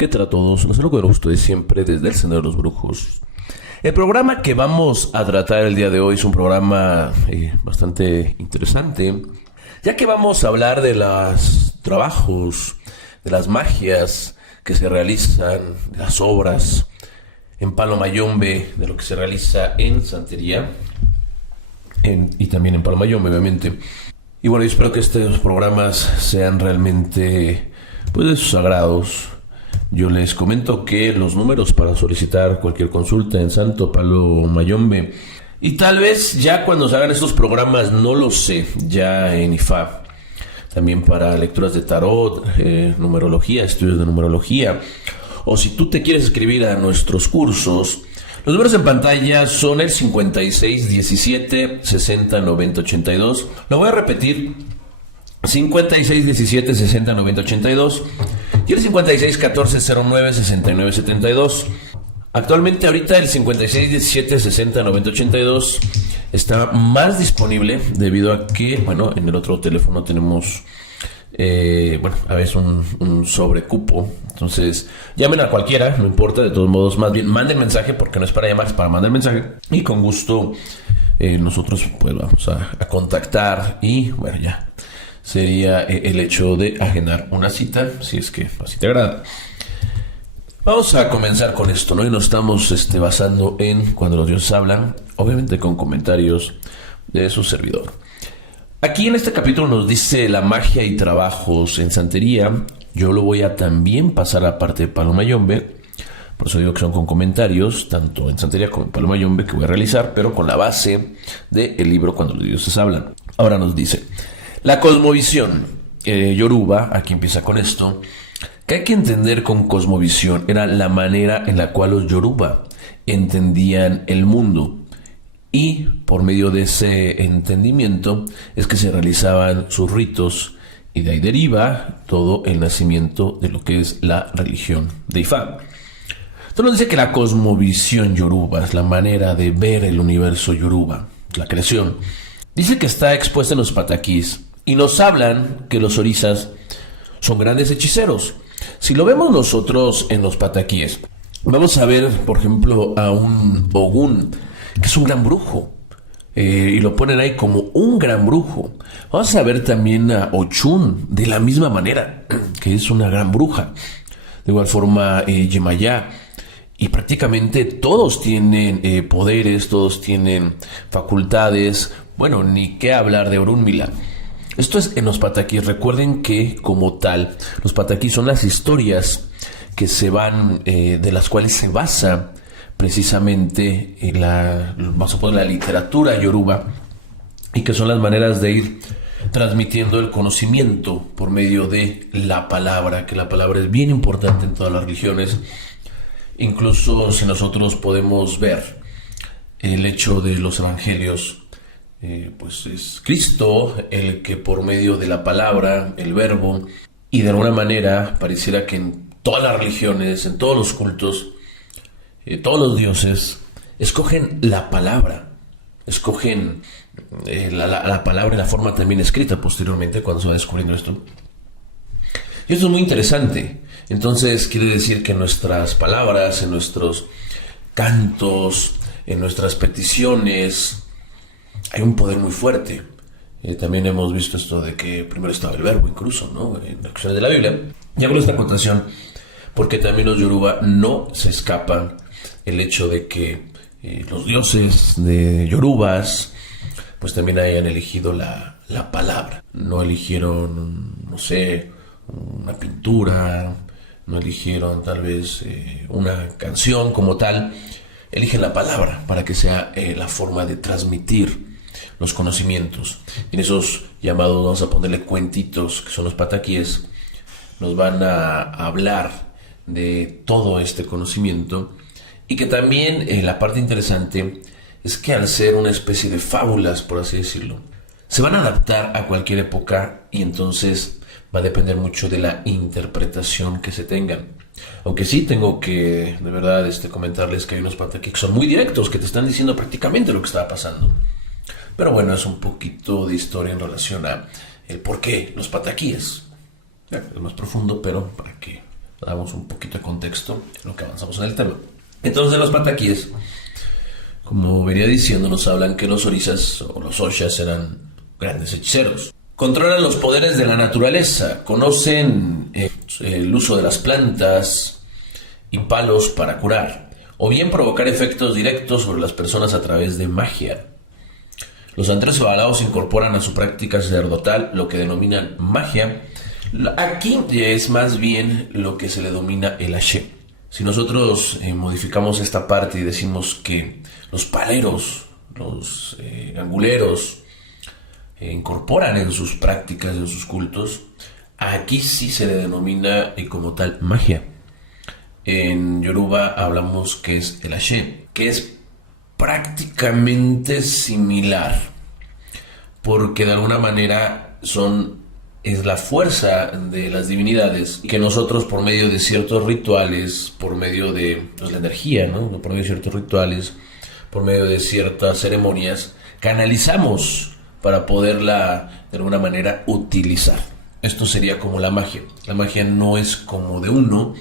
¿Qué tal a todos? Los saludo con el gusto de siempre desde el Sendero de los Brujos. El programa que vamos a tratar el día de hoy es un programa bastante interesante, ya que vamos a hablar de los trabajos, de las magias que se realizan, de las obras en Palo Mayombe, de lo que se realiza en santería y también en Palo Mayombe, obviamente. Y bueno, yo espero que estos programas sean realmente pues de sus sagrados. Yo les comento que los números para solicitar cualquier consulta en Santo Palo Mayombe, y tal vez ya cuando se hagan estos programas, no lo sé, ya en IFA, también para lecturas de tarot, numerología, estudios de numerología, o si tú te quieres inscribir a nuestros cursos, los números en pantalla son el 56 17 60 90 82. Lo voy a repetir: 56 17 60 90 82 y el 56 14 09 69 72. Actualmente ahorita el 56 17 60 90 82 está más disponible debido a que, bueno, en el otro teléfono tenemos a veces un sobrecupo. Entonces llamen a cualquiera, no importa, de todos modos, más bien manden mensaje, porque no es para llamar, es para mandar mensaje, y con gusto nosotros pues vamos a contactar, y bueno, ya sería el hecho de agendar una cita, si es que así te agrada. Vamos a comenzar con esto, ¿no? Y nos estamos basando en Cuando los dioses hablan, obviamente con comentarios de su servidor. Aquí en este capítulo nos dice la magia y trabajos en santería. Yo lo voy a también pasar a parte de Palo Mayombe, por eso digo que son con comentarios, tanto en santería como en Palo Mayombe, que voy a realizar, pero con la base del libro Cuando los dioses hablan. Ahora nos dice: la cosmovisión yoruba, aquí empieza con esto, que hay que entender con cosmovisión era la manera en la cual los yoruba entendían el mundo, y por medio de ese entendimiento es que se realizaban sus ritos, y de ahí deriva todo el nacimiento de lo que es la religión de Ifá. Entonces nos dice que la cosmovisión yoruba es la manera de ver el universo yoruba, la creación. Dice que está expuesta en los pataquís, y nos hablan que los orisas son grandes hechiceros. Si lo vemos nosotros en los pataquíes, vamos a ver, por ejemplo, a un Ogún, que es un gran brujo, y lo ponen ahí como un gran brujo. Vamos a ver también a Ochun, de la misma manera, que es una gran bruja. De igual forma, Yemayá. Y prácticamente todos tienen poderes, todos tienen facultades. Bueno, ni qué hablar de Orunmila. Esto es en los pataquís. Recuerden que, como tal, los pataquís son las historias que se van, de las cuales se basa precisamente vamos a poner, la literatura yoruba, y que son las maneras de ir transmitiendo el conocimiento por medio de la palabra, que la palabra es bien importante en todas las religiones. Incluso si nosotros podemos ver el hecho de los evangelios, pues es Cristo el que por medio de la palabra, el verbo, y de alguna manera pareciera que en todas las religiones, en todos los cultos, todos los dioses escogen la palabra, escogen la palabra en la forma también escrita posteriormente cuando se va descubriendo esto. Y esto es muy interesante. Entonces quiere decir que en nuestras palabras, en nuestros cantos, en nuestras peticiones, hay un poder muy fuerte. También hemos visto esto de que primero estaba el verbo, incluso, ¿no?, en las acciones de la Biblia. Y hago esta acotación porque también los yoruba no se escapan el hecho de que los dioses de yorubas pues también hayan elegido la palabra. No eligieron, no sé, una pintura, no eligieron tal vez una canción como tal. Eligen la palabra para que sea la forma de transmitir los conocimientos. En esos llamados, vamos a ponerle cuentitos, que son los pataquíes, nos van a hablar de todo este conocimiento. Y que también la parte interesante es que, al ser una especie de fábulas, por así decirlo, se van a adaptar a cualquier época, y entonces va a depender mucho de la interpretación que se tengan. Aunque sí tengo que, de verdad, comentarles que hay unos pataquís que son muy directos, que te están diciendo prácticamente lo que está pasando. Pero bueno, es un poquito de historia en relación a el por qué los pataquíes. Es más profundo, pero para que damos un poquito de contexto en lo que avanzamos en el tema. Entonces los pataquíes, como venía diciendo, nos hablan que los orisas o los oshas eran grandes hechiceros. Controlan los poderes de la naturaleza, conocen el uso de las plantas y palos para curar, o bien provocar efectos directos sobre las personas a través de magia. Los santeros y babalaos incorporan a su práctica sacerdotal lo que denominan magia. Aquí es más bien lo que se le denomina el Ashe. Si nosotros modificamos esta parte y decimos que los paleros, los anguleros, incorporan en sus prácticas, en sus cultos, aquí sí se le denomina como tal magia. En Yoruba hablamos que es el Ashe, que es prácticamente similar, porque de alguna manera es la fuerza de las divinidades que nosotros por medio de ciertos rituales, por medio de la energía, ¿no? Por medio de ciertos rituales, por medio de ciertas ceremonias, canalizamos para poderla de alguna manera utilizar. Esto sería como la magia. La magia no es como de uno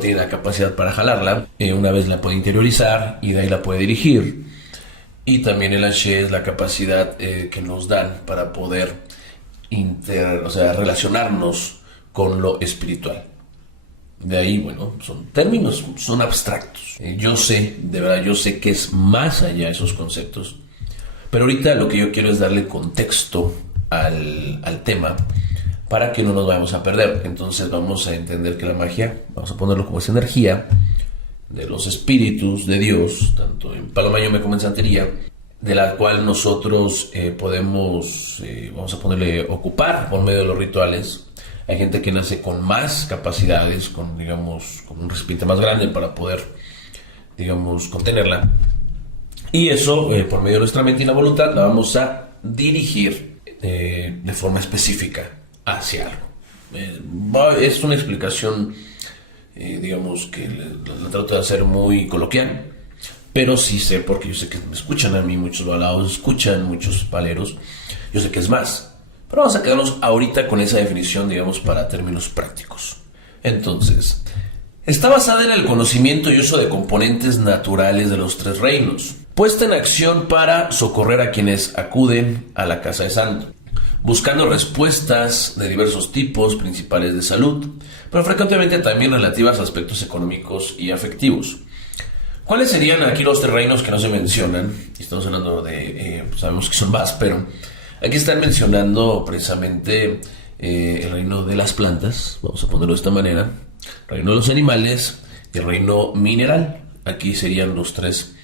tiene la capacidad para jalarla, una vez la puede interiorizar y de ahí la puede dirigir. Y también el Ashe es la capacidad que nos dan para poder relacionarnos con lo espiritual. De ahí, bueno, son términos, son abstractos. Yo sé que es más allá de esos conceptos. Pero ahorita lo que yo quiero es darle contexto al tema para que no nos vayamos a perder. Entonces vamos a entender que la magia, vamos a ponerlo como esa energía de los espíritus de Dios, tanto en Palomañome como en Santería, de la cual nosotros podemos, vamos a ponerle, ocupar por medio de los rituales. Hay gente que nace con más capacidades, con un recipiente más grande para poder, contenerla. Y eso, por medio de nuestra mente y la voluntad, la vamos a dirigir de forma específica hacia algo. Es una explicación, que la trato de hacer muy coloquial, pero sí sé, porque yo sé que me escuchan a mí, muchos babalaos escuchan, muchos paleros, yo sé que es más. Pero vamos a quedarnos ahorita con esa definición, para términos prácticos. Entonces, está basada en el conocimiento y uso de componentes naturales de los tres reinos, puesta en acción para socorrer a quienes acuden a la casa de santo, buscando respuestas de diversos tipos, principales de salud, pero frecuentemente también relativas a aspectos económicos y afectivos. ¿Cuáles serían aquí los tres reinos que no se mencionan? Estamos hablando de, sabemos que son más, pero aquí están mencionando precisamente el reino de las plantas, vamos a ponerlo de esta manera, el reino de los animales y el reino mineral. Aquí serían los tres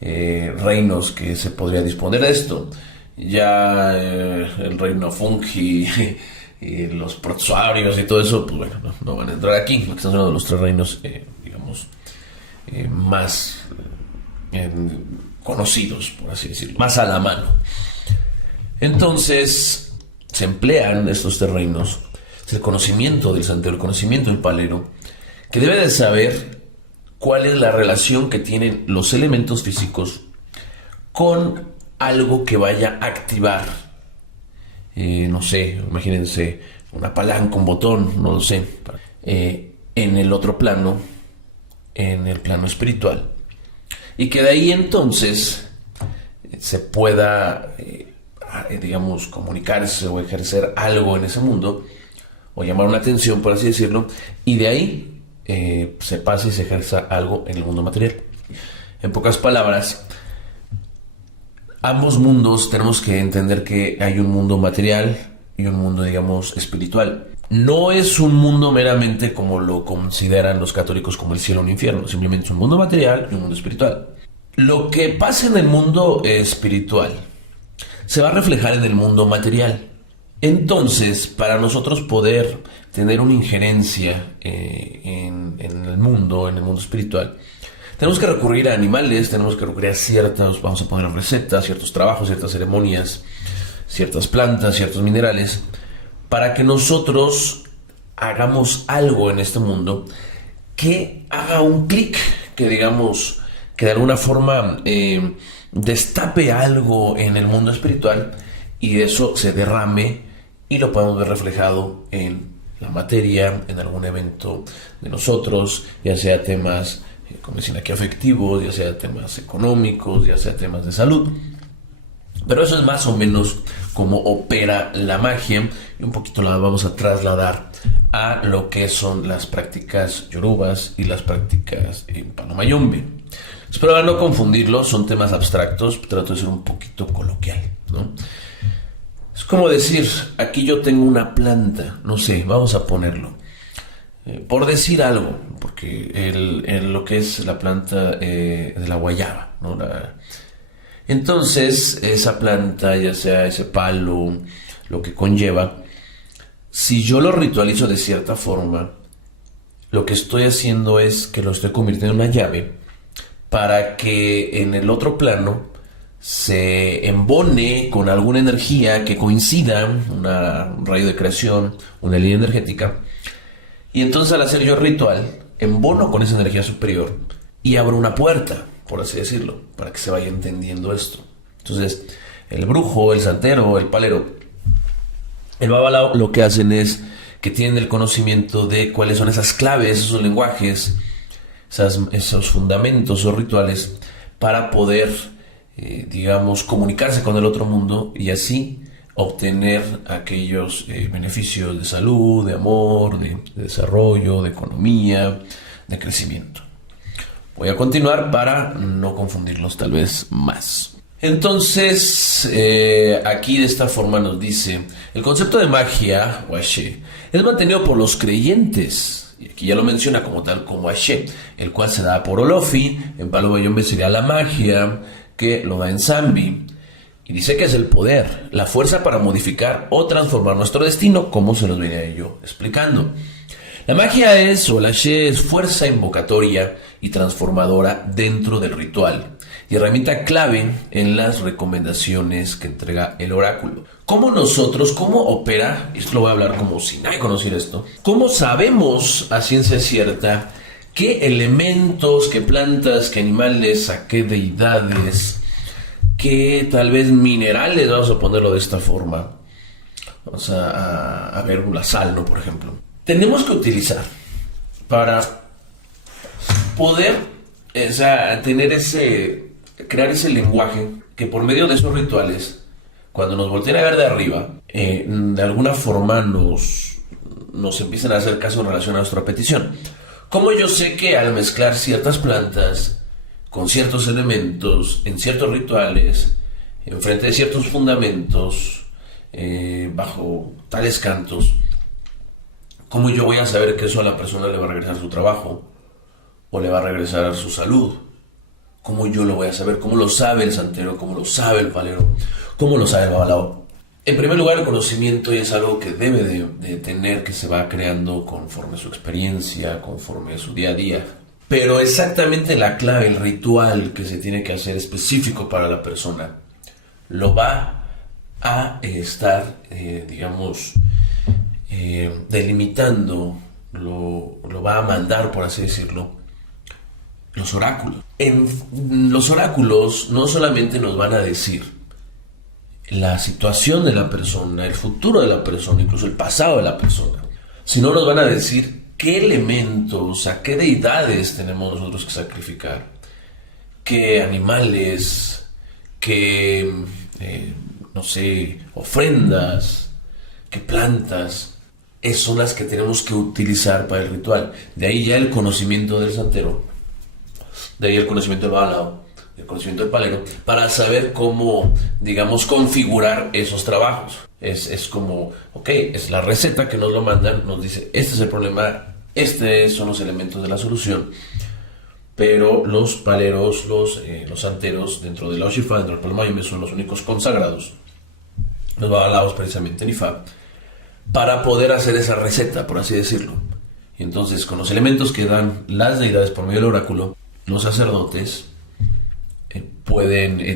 reinos que se podría disponer de esto. Ya el reino fungi y los protozoarios y todo eso, pues bueno, no van a entrar aquí. Lo que estamos hablando de los tres reinos, más conocidos, por así decirlo, más a la mano. Entonces, se emplean estos tres reinos, el conocimiento del santero, el conocimiento del palero, que debe de saber cuál es la relación que tienen los elementos físicos con algo que vaya a activar, no sé, imagínense una palanca, un botón, no lo sé, en el otro plano, en el plano espiritual, y que de ahí entonces se pueda, comunicarse o ejercer algo en ese mundo, o llamar una atención, por así decirlo, y de ahí se pase y se ejerza algo en el mundo material. En pocas palabras, ambos mundos tenemos que entender que hay un mundo material y un mundo, espiritual. No es un mundo meramente como lo consideran los católicos como el cielo o el infierno, simplemente es un mundo material y un mundo espiritual. Lo que pasa en el mundo espiritual se va a reflejar en el mundo material. Entonces, para nosotros poder tener una injerencia en el mundo espiritual, tenemos que recurrir a animales, tenemos que recurrir a ciertas, vamos a poner recetas, ciertos trabajos, ciertas ceremonias, ciertas plantas, ciertos minerales, para que nosotros hagamos algo en este mundo que haga un clic, que de alguna forma destape algo en el mundo espiritual y eso se derrame y lo podemos ver reflejado en la materia en algún evento de nosotros, ya sea temas, como decían aquí, afectivos, ya sea temas económicos, ya sea temas de salud. Pero eso es más o menos cómo opera la magia, y un poquito la vamos a trasladar a lo que son las prácticas yorubas y las prácticas en Panomayombe. Espero no confundirlos, son temas abstractos, trato de ser un poquito coloquial, ¿no? Es como decir, aquí yo tengo una planta, no sé, vamos a ponerlo, por decir algo, porque lo que es la planta de la guayaba, ¿no? Entonces, esa planta, ya sea ese palo, lo que conlleva, si yo lo ritualizo de cierta forma, lo que estoy haciendo es que lo estoy convirtiendo en una llave para que en el otro plano se embone con alguna energía que coincida, un rayo de creación, una línea energética, y entonces al hacer yo el ritual, embono con esa energía superior y abro una puerta, por así decirlo, para que se vaya entendiendo esto. Entonces, el brujo, el santero, el palero, el babalao, lo que hacen es que tienen el conocimiento de cuáles son esas claves, esos lenguajes, esos fundamentos o rituales para poder, digamos, comunicarse con el otro mundo y así obtener aquellos beneficios de salud, de amor, de desarrollo, de economía, de crecimiento. Voy a continuar para no confundirlos tal vez más. Entonces, aquí de esta forma nos dice, el concepto de magia, o Ashe, es mantenido por los creyentes, y aquí ya lo menciona como tal, como Ashe, el cual se da por Olofi, en Panomayombe sería la magia, que lo da en Zambi, y dice que es el poder, la fuerza para modificar o transformar nuestro destino, como se los venía yo explicando. La magia es, o la Ashe, es fuerza invocatoria y transformadora dentro del ritual y herramienta clave en las recomendaciones que entrega el oráculo. ¿Cómo opera? Esto lo voy a hablar como si nadie conociera esto. ¿Cómo sabemos a ciencia cierta qué elementos, qué plantas, qué animales, a qué deidades, qué tal vez minerales, vamos a ponerlo de esta forma? Vamos a ver la sal, ¿no? Por ejemplo. Tenemos que utilizar para poder crear ese lenguaje que por medio de esos rituales, cuando nos volteen a ver de arriba, de alguna forma nos empiezan a hacer caso en relación a nuestra petición. Como yo sé que al mezclar ciertas plantas con ciertos elementos, en ciertos rituales, en frente de ciertos fundamentos, bajo tales cantos, ¿cómo yo voy a saber que eso a la persona le va a regresar su trabajo? ¿O le va a regresar su salud? ¿Cómo yo lo voy a saber? ¿Cómo lo sabe el santero? ¿Cómo lo sabe el palero? ¿Cómo lo sabe el babalao? En primer lugar, el conocimiento es algo que debe de tener, que se va creando conforme su experiencia, conforme su día a día. Pero exactamente la clave, el ritual que se tiene que hacer específico para la persona, lo va a estar, delimitando, lo va a mandar, por así decirlo, los oráculos. En los oráculos no solamente nos van a decir la situación de la persona, el futuro de la persona, incluso el pasado de la persona, sino nos van a decir qué elementos, a qué deidades tenemos nosotros que sacrificar, qué animales, qué, ofrendas, qué plantas son las que tenemos que utilizar para el ritual. De ahí ya el conocimiento del santero, de ahí el conocimiento del babalao, el conocimiento del palero, para saber cómo, configurar esos trabajos. Es como, es la receta que nos lo mandan, nos dice, este es el problema, estos son los elementos de la solución. Pero los paleros, los santeros, dentro de la Oshifa, dentro del Panomayombe, son los únicos consagrados, los babalaos precisamente en Ifa, para poder hacer esa receta, por así decirlo. Y entonces, con los elementos que dan las deidades por medio del oráculo, los sacerdotes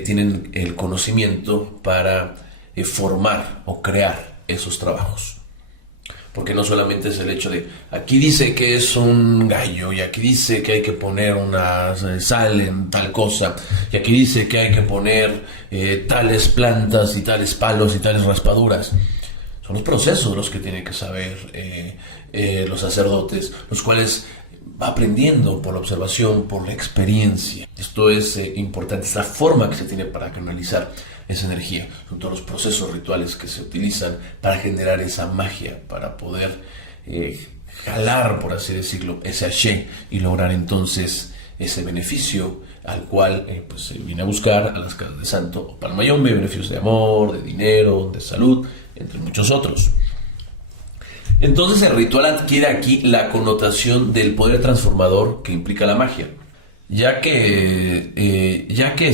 tienen el conocimiento para formar o crear esos trabajos. Porque no solamente es el hecho de, aquí dice que es un gallo, y aquí dice que hay que poner una sal en tal cosa, y aquí dice que hay que poner tales plantas y tales palos y tales raspaduras, Son los procesos los que tienen que saber los sacerdotes, los cuales va aprendiendo por la observación, por la experiencia. Esto es importante, es la forma que se tiene para canalizar esa energía. Son todos los procesos rituales que se utilizan para generar esa magia, para poder jalar, por así decirlo, ese haché y lograr entonces ese beneficio al cual pues se viene a buscar a las casas de santo o Palmayombe, beneficios de amor, de dinero, de salud, entre muchos otros. Entonces el ritual adquiere aquí la connotación del poder transformador que implica la magia, ya que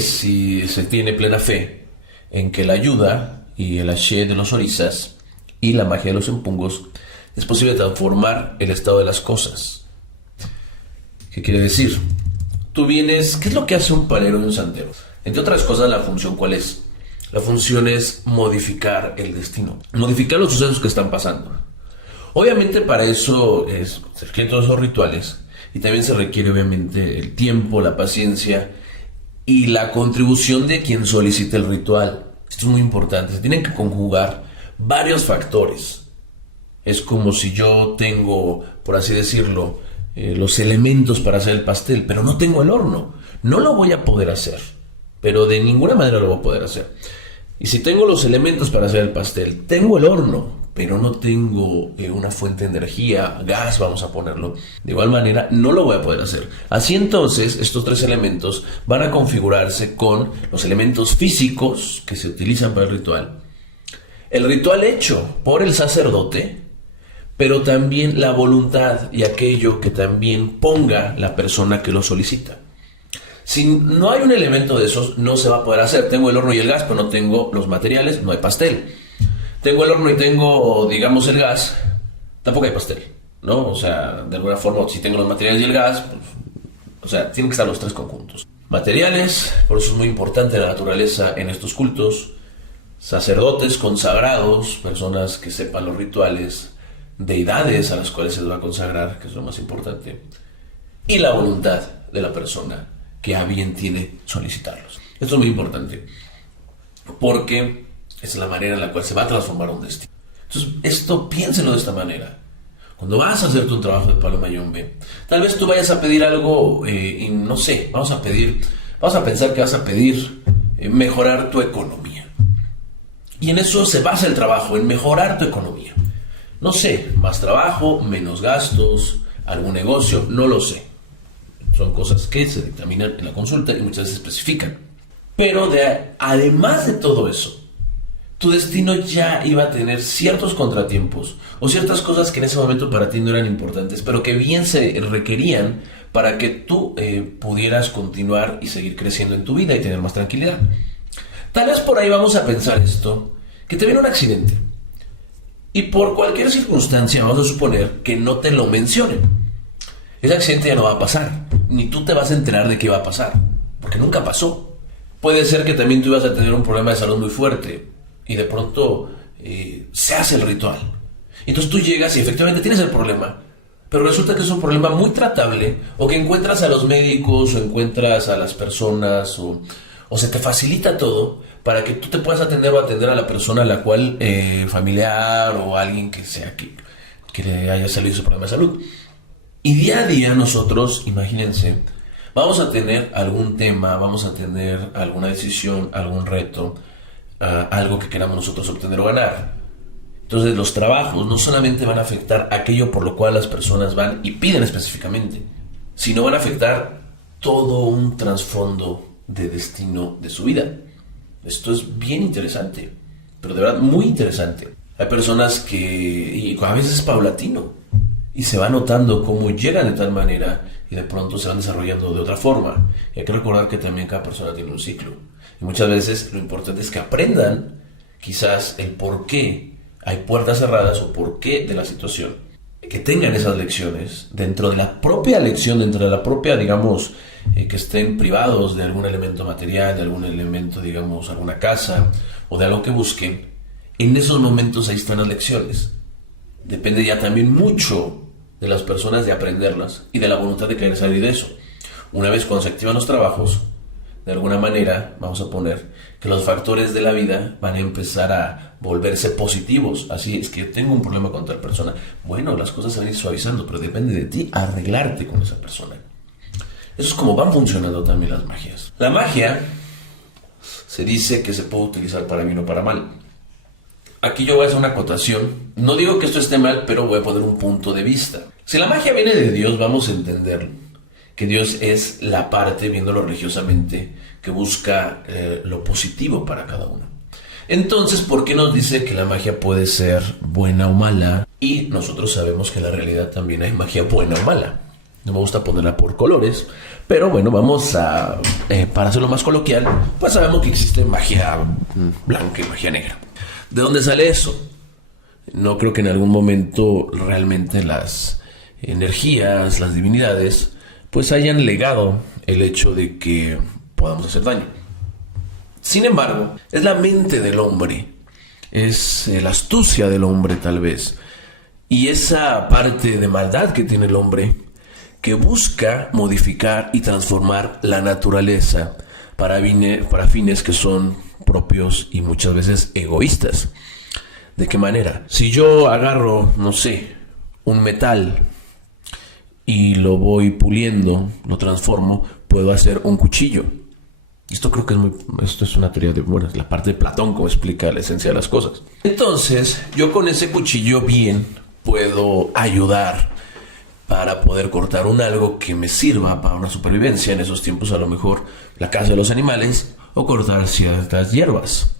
si se tiene plena fe en que la ayuda y el haché de los orisas y la magia de los empungos es posible transformar el estado de las cosas. ¿Qué quiere decir? Tú vienes, ¿qué es lo que hace un palero y un santero? Entre otras cosas, la función, ¿cuál es? La función es modificar el destino, modificar los sucesos que están pasando. Obviamente para eso se requieren todos esos rituales y también se requiere obviamente el tiempo, la paciencia y la contribución de quien solicita el ritual. Esto es muy importante, se tienen que conjugar varios factores. Es como si yo tengo, por así decirlo, los elementos para hacer el pastel, pero no tengo el horno. No lo voy a poder hacer, pero de ninguna manera lo voy a poder hacer. Y si tengo los elementos para hacer el pastel, tengo el horno, pero no tengo una fuente de energía, gas, vamos a ponerlo. De igual manera, no lo voy a poder hacer. Así entonces, estos tres elementos van a configurarse con los elementos físicos que se utilizan para el ritual hecho por el sacerdote, pero también la voluntad y aquello que también ponga la persona que lo solicita. Si no hay un elemento de esos, no se va a poder hacer. Tengo el horno y el gas, pero no tengo los materiales, no hay pastel. Tengo el horno y tengo, digamos, el gas, tampoco hay pastel, ¿no? O sea, de alguna forma, si tengo los materiales y el gas, pues, o sea, tienen que estar los tres conjuntos. Materiales, por eso es muy importante la naturaleza en estos cultos. Sacerdotes consagrados, personas que sepan los rituales, deidades a las cuales se les va a consagrar, que es lo más importante, y la voluntad de la persona que a bien tiene solicitarlos. Esto es muy importante, porque es la manera en la cual se va a transformar un destino. Entonces, esto piénselo de esta manera. Cuando vas a hacer tu trabajo de Palo Mayombe, tal vez tú vayas a pedir algo, y no sé, vamos a pensar que vas a pedir mejorar tu economía. Y en eso se basa el trabajo, en mejorar tu economía. No sé, más trabajo, menos gastos, algún negocio, no lo sé. Son cosas que se dictaminan en la consulta y muchas veces se especifican. Pero además de todo eso, tu destino ya iba a tener ciertos contratiempos o ciertas cosas que en ese momento para ti no eran importantes, pero que bien se requerían para que tú pudieras continuar y seguir creciendo en tu vida y tener más tranquilidad. Tal vez por ahí vamos a pensar esto, que te viene un accidente. Y por cualquier circunstancia vamos a suponer que no te lo mencionen. Ese accidente ya no va a pasar, ni tú te vas a enterar de qué va a pasar, porque nunca pasó. Puede ser que también tú ibas a tener un problema de salud muy fuerte y de pronto se hace el ritual. Entonces tú llegas y efectivamente tienes el problema, pero resulta que es un problema muy tratable, o que encuentras a los médicos o encuentras a las personas o se te facilita todo para que tú te puedas atender o atender a la persona a la cual familiar o alguien que sea que le haya salido ese problema de salud. Y día a día nosotros, imagínense, vamos a tener algún tema, vamos a tener alguna decisión, algún reto, algo que queramos nosotros obtener o ganar. Entonces los trabajos no solamente van a afectar aquello por lo cual las personas van y piden específicamente, sino van a afectar todo un trasfondo de destino de su vida. Esto es bien interesante, pero de verdad muy interesante. Hay personas que, y a veces es paulatino, y se va notando cómo llegan de tal manera y de pronto se van desarrollando de otra forma. Y hay que recordar que también cada persona tiene un ciclo. Y muchas veces lo importante es que aprendan quizás el por qué hay puertas cerradas o por qué de la situación. Que tengan esas lecciones dentro de la propia lección, dentro de la propia, digamos, que estén privados de algún elemento material, de algún elemento, digamos, alguna casa o de algo que busquen. En esos momentos ahí están las lecciones. Depende ya también mucho de las personas de aprenderlas y de la voluntad de querer salir de eso. Una vez cuando se activan los trabajos, de alguna manera, vamos a poner que los factores de la vida van a empezar a volverse positivos. Así es que tengo un problema con tal persona. Bueno, las cosas se van a ir suavizando, pero depende de ti arreglarte con esa persona. Eso es como van funcionando también las magias. La magia se dice que se puede utilizar para bien o para mal. Aquí yo voy a hacer una acotación. No digo que esto esté mal, pero voy a poner un punto de vista. Si la magia viene de Dios, vamos a entender que Dios es la parte, viéndolo religiosamente, que busca lo positivo para cada uno. Entonces, ¿por qué nos dice que la magia puede ser buena o mala? Y nosotros sabemos que en la realidad también hay magia buena o mala. No me gusta ponerla por colores, pero bueno, vamos a, para hacerlo más coloquial, pues sabemos que existe magia blanca y magia negra. ¿De dónde sale eso? No creo que en algún momento realmente las energías, las divinidades, pues hayan legado el hecho de que podamos hacer daño. Sin embargo, es la mente del hombre, es la astucia del hombre tal vez, y esa parte de maldad que tiene el hombre que busca modificar y transformar la naturaleza para fines que son propios y muchas veces egoístas. ¿De qué manera? Si yo agarro, no sé, un metal y lo voy puliendo, lo transformo, puedo hacer un cuchillo. Esto creo que esto es una teoría de, bueno, es la parte de Platón como explica la esencia de las cosas. Entonces, yo con ese cuchillo bien puedo ayudar para poder cortar un algo que me sirva para una supervivencia. En esos tiempos a lo mejor la caza de los animales o cortar ciertas hierbas.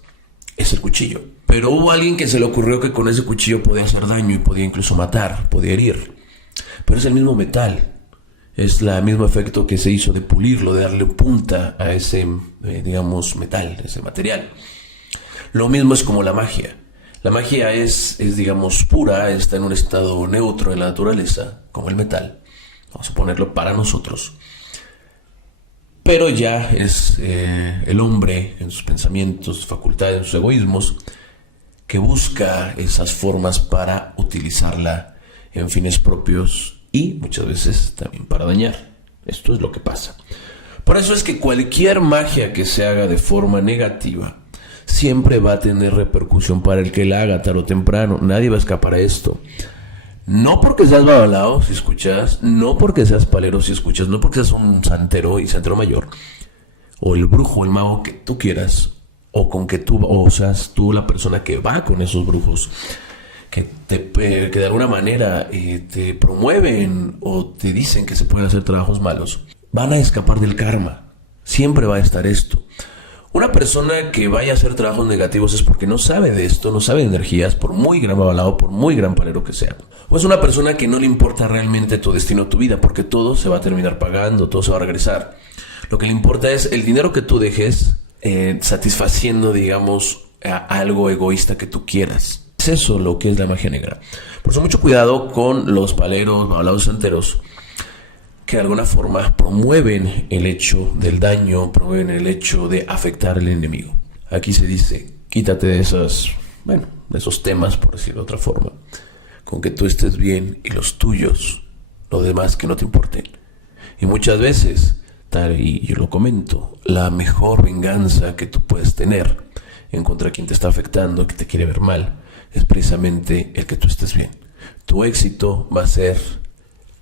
Es el cuchillo. Pero hubo alguien que se le ocurrió que con ese cuchillo podía hacer daño y podía incluso matar, podía herir. Pero es el mismo metal. Es el mismo efecto que se hizo de pulirlo, de darle punta a ese, digamos, metal, ese material. Lo mismo es como la magia. La magia es, digamos, pura, está en un estado neutro en la naturaleza, como el metal. Vamos a ponerlo para nosotros. Pero ya es el hombre, en sus pensamientos, sus facultades, sus egoísmos, que busca esas formas para utilizarla en fines propios y muchas veces también para dañar. Esto es lo que pasa. Por eso es que cualquier magia que se haga de forma negativa siempre va a tener repercusión para el que la haga tarde o temprano. Nadie va a escapar a esto. No porque seas babalao, si escuchas, no porque seas palero, si escuchas, no porque seas un santero y santero mayor, o el brujo, el mago que tú quieras, o seas tú la persona que va con esos brujos, que de alguna manera te promueven o te dicen que se pueden hacer trabajos malos, van a escapar del karma. Siempre va a estar esto. Una persona que vaya a hacer trabajos negativos es porque no sabe de esto, no sabe de energías, por muy gran babalao, por muy gran palero que sea. O es una persona que no le importa realmente tu destino, tu vida, porque todo se va a terminar pagando, todo se va a regresar. Lo que le importa es el dinero que tú dejes satisfaciendo, digamos, a algo egoísta que tú quieras. Es eso lo que es la magia negra. Por eso mucho cuidado con los paleros, babalaos, santeros, que de alguna forma promueven el hecho del daño, promueven el hecho de afectar al enemigo. Aquí se dice, quítate de esos temas, por decirlo de otra forma, con que tú estés bien y los tuyos, lo demás que no te importen. Y muchas veces, y yo lo comento, la mejor venganza que tú puedes tener en contra de quien te está afectando, que te quiere ver mal, es precisamente el que tú estés bien. Tu éxito va a ser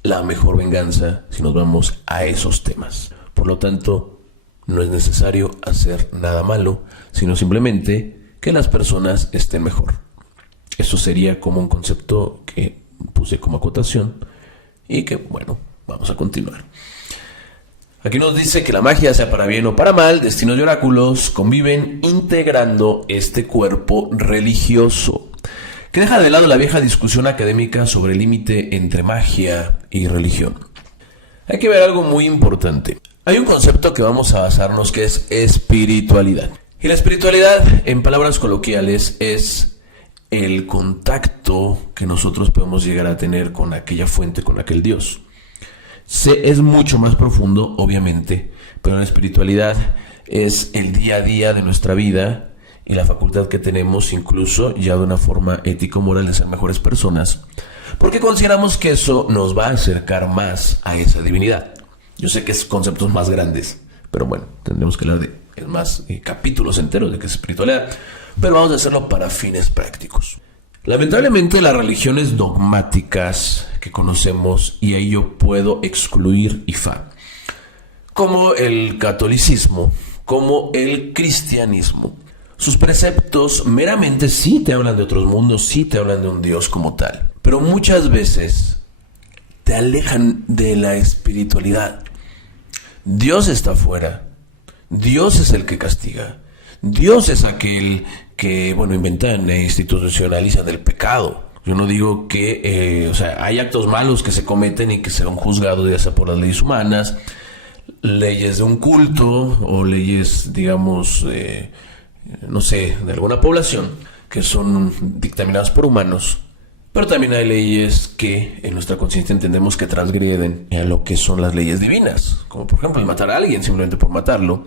la mejor venganza si nos vamos a esos temas. Por lo tanto, no es necesario hacer nada malo, sino simplemente que las personas estén mejor. Eso sería como un concepto que puse como acotación y que, bueno, vamos a continuar. Aquí nos dice que la magia, sea para bien o para mal, destinos y oráculos conviven integrando este cuerpo religioso, que deja de lado la vieja discusión académica sobre el límite entre magia y religión. Hay que ver algo muy importante. Hay un concepto que vamos a basarnos que es espiritualidad. Y la espiritualidad, en palabras coloquiales, es el contacto que nosotros podemos llegar a tener con aquella fuente, con aquel Dios. Es mucho más profundo, obviamente, pero la espiritualidad es el día a día de nuestra vida y la facultad que tenemos, incluso ya de una forma ético-moral, de ser mejores personas, porque consideramos que eso nos va a acercar más a esa divinidad. Yo sé que es conceptos más grandes, Pero bueno, tendremos que hablar de capítulos enteros de qué es espiritualidad, pero vamos a hacerlo para fines prácticos. Lamentablemente las religiones dogmáticas que conocemos, y ahí yo puedo excluir IFA, como el catolicismo, como el cristianismo, sus preceptos meramente sí te hablan de otros mundos, sí te hablan de un Dios como tal, pero muchas veces te alejan de la espiritualidad. Dios está afuera, Dios es el que castiga, Dios es aquel que, inventan e institucionalizan el pecado. Yo no digo que, hay actos malos que se cometen y que serán juzgados ya sea por las leyes humanas, leyes de un culto o leyes, digamos, de alguna población que son dictaminadas por humanos. Pero también hay leyes que en nuestra conciencia entendemos que transgreden a lo que son las leyes divinas, como por ejemplo el matar a alguien simplemente por matarlo.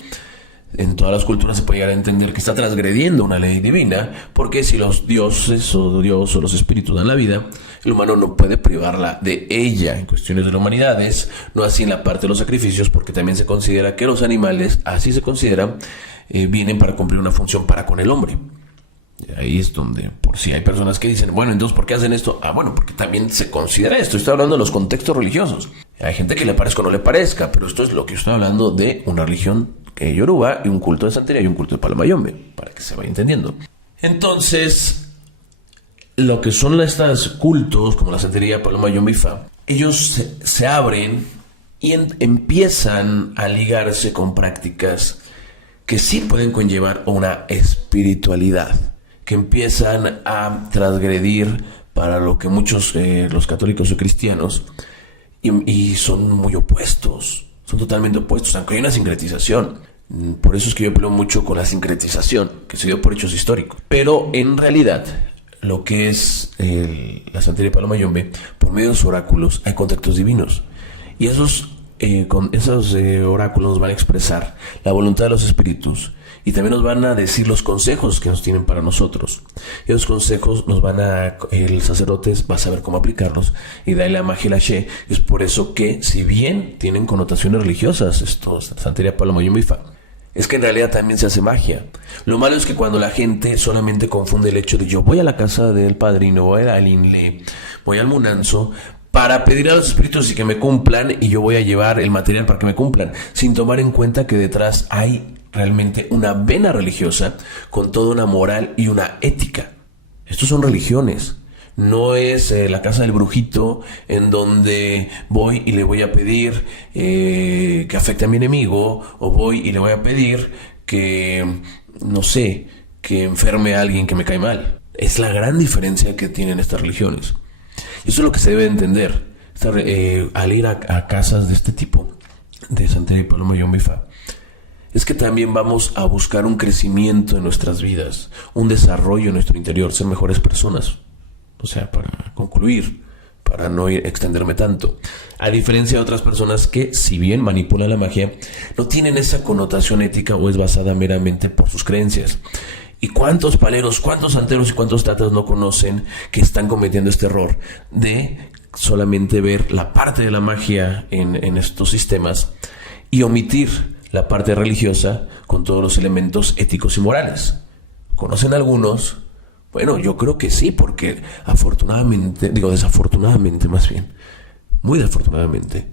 En todas las culturas se puede llegar a entender que está transgrediendo una ley divina, porque si los dioses o Dios o los espíritus dan la vida, el humano no puede privarla de ella. En cuestiones de la humanidad, no así en la parte de los sacrificios, porque también se considera que los animales, así se considera, vienen para cumplir una función para con el hombre. Ahí es donde, por si hay personas que dicen, entonces ¿por qué hacen esto? Porque también se considera esto. Estoy hablando de los contextos religiosos. Hay gente que le parezca o no le parezca, pero esto es lo que yo estoy hablando de una religión yoruba y un culto de santería y un culto de Palo Mayombe, para que se vaya entendiendo. Entonces, lo que son estos cultos, como la santería, Palo Mayombe y Ifá, ellos se abren y empiezan a ligarse con prácticas que sí pueden conllevar una espiritualidad, que empiezan a transgredir para lo que muchos, los católicos o cristianos, y son muy opuestos, son totalmente opuestos, aunque hay una sincretización. Por eso es que yo peleo mucho con la sincretización, que se dio por hechos históricos. Pero en realidad, lo que es la santería de Palo Mayombe, por medio de los oráculos, hay contactos divinos. Y esos oráculos nos van a expresar la voluntad de los espíritus y también nos van a decir los consejos que nos tienen para nosotros. Y esos consejos el sacerdote va a saber cómo aplicarlos, y de ahí la magia y la she. Es por eso que, si bien tienen connotaciones religiosas santería, Palo Mayombe y Ifá, es que en realidad también se hace magia. Lo malo es que cuando la gente solamente confunde el hecho de yo voy a la casa del padrino, voy al Inle, voy al Munanzo para pedir a los espíritus y que me cumplan, y yo voy a llevar el material para que me cumplan, sin tomar en cuenta que detrás hay realmente una vena religiosa con toda una moral y una ética. Estos son religiones. No es la casa del brujito en donde voy y le voy a pedir que afecte a mi enemigo, o voy y le voy a pedir que, que enferme a alguien que me cae mal. Es la gran diferencia que tienen estas religiones. Y eso es lo que se debe entender al ir a casas de este tipo, de santería y Palo Mayombe y Ifá. Es que también vamos a buscar un crecimiento en nuestras vidas, un desarrollo en nuestro interior, ser mejores personas. Para concluir, para no extenderme tanto, a diferencia de otras personas que, si bien manipulan la magia, no tienen esa connotación ética o es basada meramente por sus creencias. ¿Y cuántos paleros, cuántos santeros y cuántos tatas no conocen que están cometiendo este error de solamente ver la parte de la magia en estos sistemas y omitir la parte religiosa con todos los elementos éticos y morales? ¿Conocen algunos? Yo creo que sí, porque desafortunadamente más bien, muy desafortunadamente,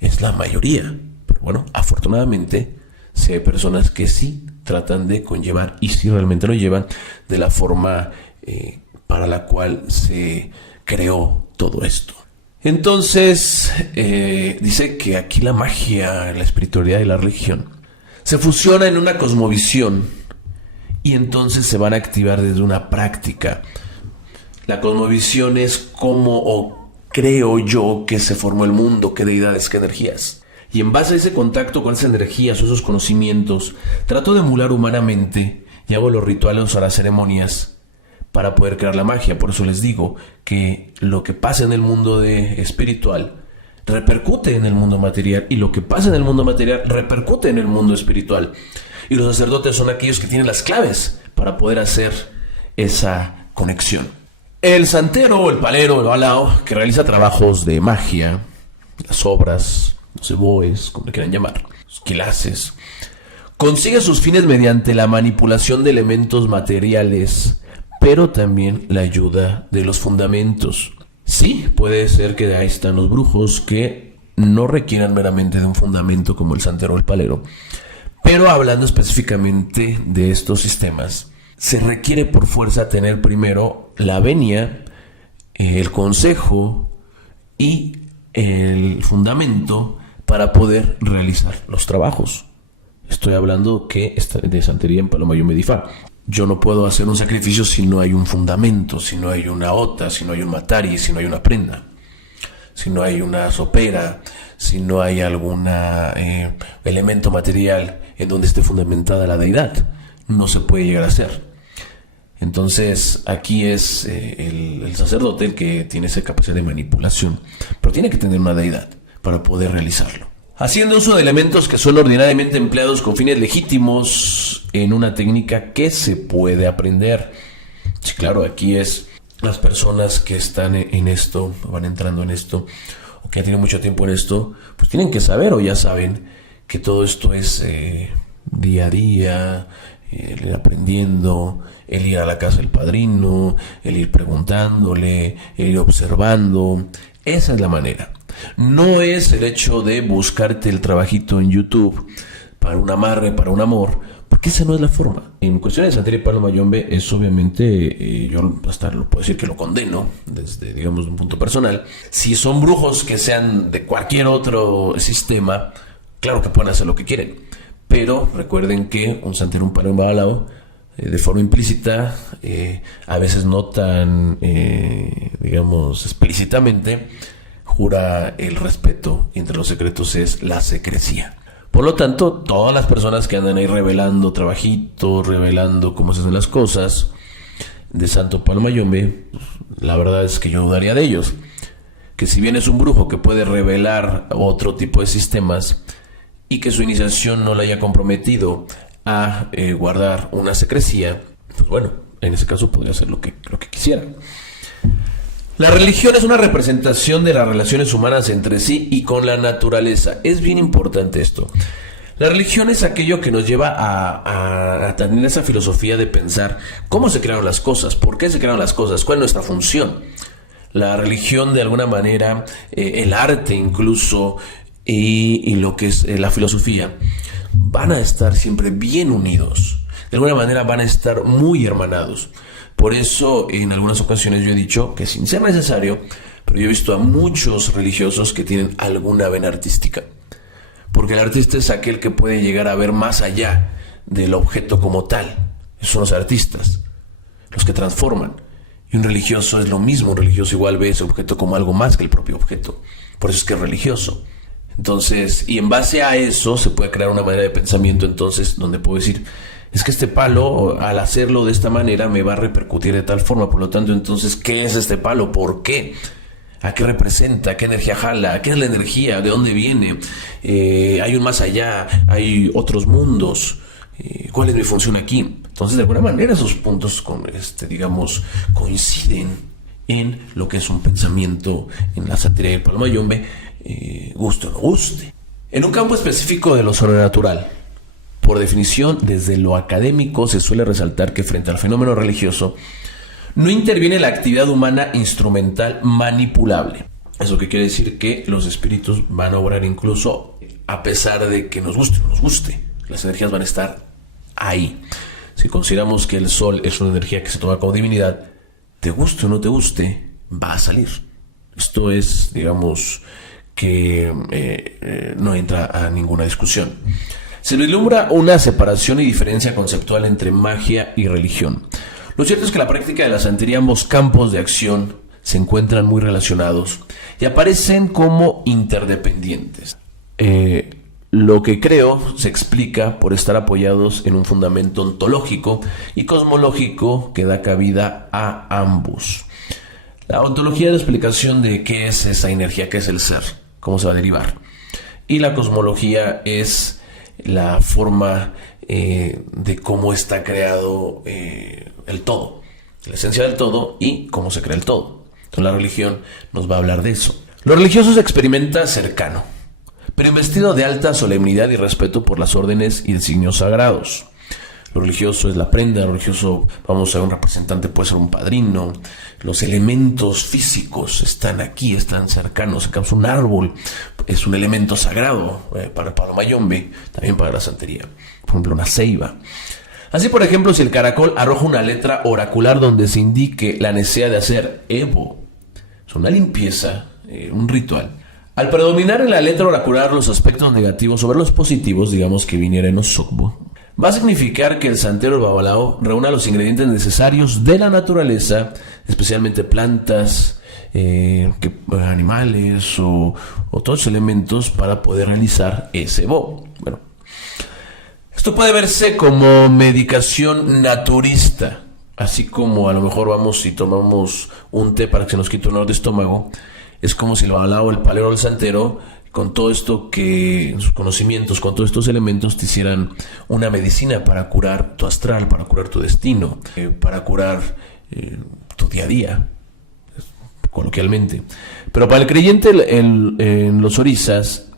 es la mayoría. Pero afortunadamente, sí hay personas que sí tratan de conllevar, y sí realmente lo llevan de la forma para la cual se creó todo esto. Entonces, dice que aquí la magia, la espiritualidad y la religión se fusionan en una cosmovisión, y entonces se van a activar desde una práctica. La cosmovisión es cómo creo yo que se formó el mundo, qué deidades, qué energías. Y en base a ese contacto con esas energías o esos conocimientos, trato de emular humanamente y hago los rituales o las ceremonias para poder crear la magia. Por eso les digo que lo que pasa en el mundo espiritual repercute en el mundo material, y lo que pasa en el mundo material repercute en el mundo espiritual. Y los sacerdotes son aquellos que tienen las claves para poder hacer esa conexión. El santero, el palero, el balao, que realiza trabajos de magia, las obras, los eboes, como le quieran llamar, los quilaces, consigue sus fines mediante la manipulación de elementos materiales, pero también la ayuda de los fundamentos. Sí, puede ser que ahí están los brujos que no requieran meramente de un fundamento como el santero o el palero, pero hablando específicamente de estos sistemas, se requiere por fuerza tener primero la venia, el consejo y el fundamento para poder realizar los trabajos. Estoy hablando de santería en Paloma Yombe Ifá. Yo no puedo hacer un sacrificio si no hay un fundamento, si no hay una ota, si no hay un matari, si no hay una prenda, si no hay una sopera, si no hay algún elemento material en donde esté fundamentada la deidad. No se puede llegar a hacer. Entonces aquí es el sacerdote el que tiene esa capacidad de manipulación, pero tiene que tener una deidad para poder realizarlo. Haciendo uso de elementos que son ordinariamente empleados con fines legítimos en una técnica que se puede aprender. Sí, claro, aquí es las personas que están en esto, van entrando en esto, o que ya tienen mucho tiempo en esto, pues tienen que saber o ya saben que todo esto es día a día, el ir aprendiendo, el ir a la casa del padrino, el ir preguntándole, el ir observando. Esa es la manera. No es el hecho de buscarte el trabajito en YouTube para un amarre, para un amor, porque esa no es la forma. En cuestiones de santería y Paloma Yombe es obviamente, yo hasta lo puedo decir que lo condeno desde, digamos, un punto personal. Si son brujos que sean de cualquier otro sistema, claro que pueden hacer lo que quieren, pero recuerden que un santero, un palero, un babalao, de forma implícita, a veces no tan, digamos, explícitamente, jura el respeto, y entre los secretos es la secrecía. Por lo tanto, todas las personas que andan ahí revelando trabajitos, revelando cómo se hacen las cosas de Santo Paloma Yombe, la verdad es que yo dudaría de ellos. Que si bien es un brujo que puede revelar otro tipo de sistemas y que su iniciación no le haya comprometido a guardar una secrecía, pues bueno, en ese caso podría hacer lo que quisiera. La religión es una representación de las relaciones humanas entre sí y con la naturaleza. Es bien importante esto. La religión es aquello que nos lleva a tener esa filosofía de pensar cómo se crearon las cosas, por qué se crearon las cosas, cuál es nuestra función. La religión, de alguna manera, el arte incluso, y lo que es la filosofía, van a estar siempre bien unidos. De alguna manera van a estar muy hermanados. Por eso en algunas ocasiones yo he dicho que sin ser necesario, pero yo he visto a muchos religiosos que tienen alguna vena artística. Porque el artista es aquel que puede llegar a ver más allá del objeto como tal. Esos son los artistas, los que transforman. Y un religioso es lo mismo. Un religioso igual ve ese objeto como algo más que el propio objeto. Por eso es que es religioso. Entonces, y en base a eso se puede crear una manera de pensamiento, entonces, donde puedo decir, es que este palo, al hacerlo de esta manera, me va a repercutir de tal forma. Por lo tanto, entonces, ¿qué es este palo? ¿Por qué? ¿A qué representa? ¿Qué energía jala? ¿Qué es la energía? ¿De dónde viene? ¿Hay un más allá? ¿Hay otros mundos? ¿Cuál es mi función aquí? Entonces, de alguna manera, esos puntos, digamos, coinciden en lo que es un pensamiento en la santería del Paloma Yombe, guste o no guste. En un campo específico de lo sobrenatural, por definición, desde lo académico se suele resaltar que frente al fenómeno religioso no interviene la actividad humana instrumental manipulable. Eso que quiere decir que los espíritus van a obrar incluso a pesar de que nos guste o no nos guste. Las energías van a estar ahí. Si consideramos que el sol es una energía que se toma como divinidad, te guste o no te guste, va a salir. Esto es, digamos, que no entra a ninguna discusión. Se vislumbra una separación y diferencia conceptual entre magia y religión. Lo cierto es que la práctica de la santería, ambos campos de acción, se encuentran muy relacionados y aparecen como interdependientes. Lo que creo se explica por estar apoyados en un fundamento ontológico y cosmológico que da cabida a ambos. La ontología es la explicación de qué es esa energía, qué es el ser, cómo se va a derivar. Y la cosmología es la forma de cómo está creado el todo, la esencia del todo y cómo se crea el todo. Entonces la religión nos va a hablar de eso. Lo religioso se experimenta cercano, pero investido de alta solemnidad y respeto por las órdenes y designios sagrados. Lo religioso es la prenda, lo religioso, vamos a ver, un representante puede ser un padrino. Los elementos físicos están aquí, están cercanos. Acá es un árbol, es un elemento sagrado para el palo mayombe, también para la santería. Por ejemplo, una ceiba. Así, por ejemplo, si el caracol arroja una letra oracular donde se indique la necesidad de hacer Evo, es una limpieza, un ritual. Al predominar en la letra oracular los aspectos negativos sobre los positivos, digamos que viniera en Osogbo, va a significar que el santero babalao reúna los ingredientes necesarios de la naturaleza, especialmente plantas, animales o otros elementos para poder realizar ese bo. Bueno, esto puede verse como medicación naturista, así como a lo mejor vamos y tomamos un té para que se nos quite un dolor de estómago. Es como si el babalao, el palero o el santero, con todo esto que, sus conocimientos, con todos estos elementos, te hicieran una medicina para curar tu astral, para curar tu destino, para curar tu día a día, coloquialmente. Pero para el creyente en los orizas,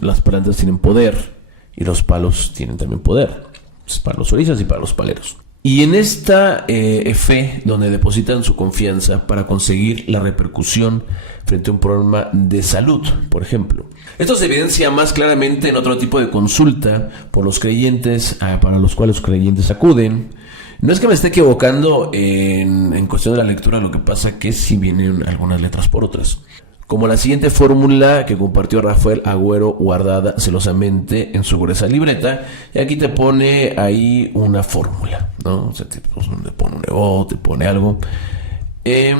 las plantas tienen poder y los palos tienen también poder. Es para los orizas y para los paleros. Y en esta fe, donde depositan su confianza para conseguir la repercusión frente a un problema de salud, por ejemplo. Esto se evidencia más claramente en otro tipo de consulta por los creyentes, para los cuales los creyentes acuden. No es que me esté equivocando en cuestión de la lectura, lo que pasa que sí vienen algunas letras por otras. Como la siguiente fórmula que compartió Rafael Agüero guardada celosamente en su gruesa libreta, y aquí te pone ahí una fórmula, ¿no? O sea, te pone un evo, te pone algo. Te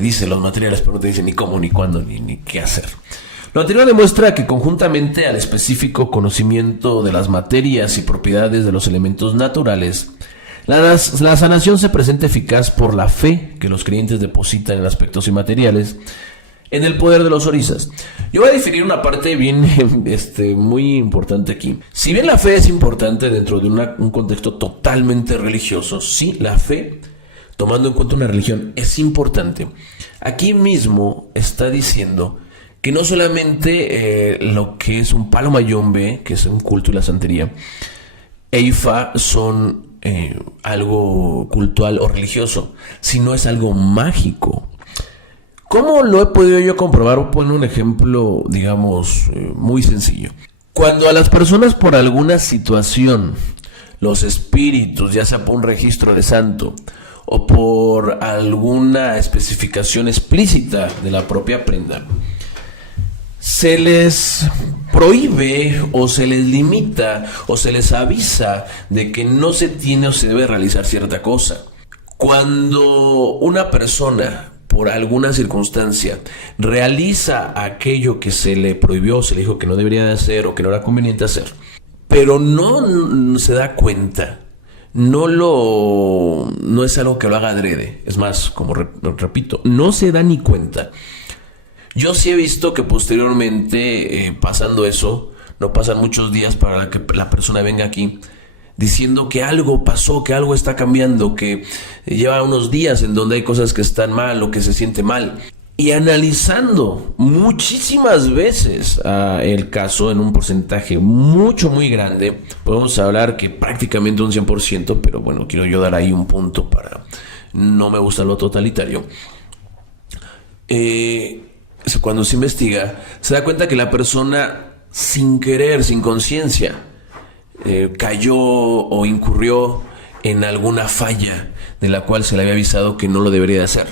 dice los materiales, pero no te dice ni cómo, ni cuándo, ni qué hacer. Lo anterior demuestra que conjuntamente al específico conocimiento de las materias y propiedades de los elementos naturales, la sanación se presenta eficaz por la fe que los creyentes depositan en aspectos inmateriales, en el poder de los orizas. Yo voy a definir una parte bien muy importante aquí. Si bien la fe es importante dentro de un contexto totalmente religioso, sí, la fe, tomando en cuenta una religión, es importante. Aquí mismo está diciendo que no solamente lo que es un palo mayombe, que es un culto y la santería, e Ifá son algo cultural o religioso, sino es algo mágico. ¿Cómo lo he podido yo comprobar? Voy a poner un ejemplo, digamos, muy sencillo. Cuando a las personas por alguna situación, los espíritus, ya sea por un registro de santo o por alguna especificación explícita de la propia prenda, se les prohíbe o se les limita o se les avisa de que no se tiene o se debe realizar cierta cosa. Cuando una persona, por alguna circunstancia, realiza aquello que se le prohibió, se le dijo que no debería de hacer o que no era conveniente hacer, pero no se da cuenta, no es algo que lo haga adrede, es más, como repito, no se da ni cuenta. Yo sí he visto que posteriormente, pasando eso, no pasan muchos días para que la persona venga aquí diciendo que algo pasó, que algo está cambiando, que lleva unos días en donde hay cosas que están mal o que se siente mal. Y analizando muchísimas veces el caso en un porcentaje muy grande, podemos hablar que prácticamente un 100%, pero bueno, quiero yo dar ahí un punto para... No me gusta lo totalitario. Cuando se investiga, se da cuenta que la persona, sin querer, sin conciencia, cayó o incurrió en alguna falla de la cual se le había avisado que no lo debería de hacer.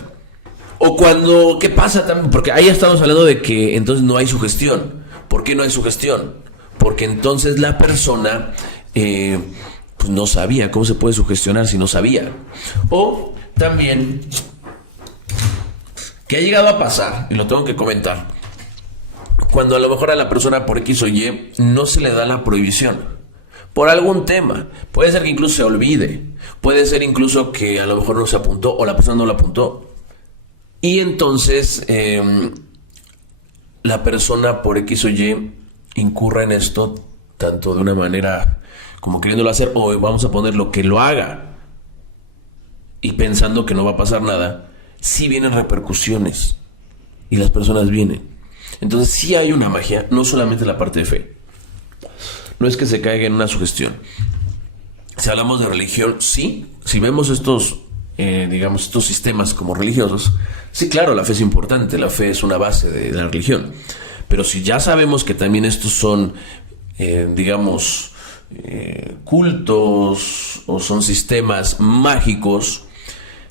O cuando, ¿qué pasa también? Porque ahí estamos hablando de que entonces no hay sugestión. ¿Por qué no hay sugestión? Porque entonces la persona pues no sabía. ¿Cómo se puede sugestionar si no sabía? O también, que ha llegado a pasar, y lo tengo que comentar, cuando a lo mejor a la persona por X o Y no se le da la prohibición por algún tema. Puede ser que incluso se olvide, puede ser incluso que a lo mejor no se apuntó o la persona no lo apuntó, y entonces la persona por X o Y incurra en esto, tanto de una manera como queriéndolo hacer, o vamos a ponerlo que lo haga y pensando que no va a pasar nada. Sí vienen repercusiones y las personas vienen. Entonces sí hay una magia, no solamente la parte de fe. No es que se caiga en una sugestión. Si hablamos de religión, sí. Si vemos estos sistemas como religiosos, sí, claro, la fe es importante, la fe es una base de la religión. Pero si ya sabemos que también estos son, cultos o son sistemas mágicos,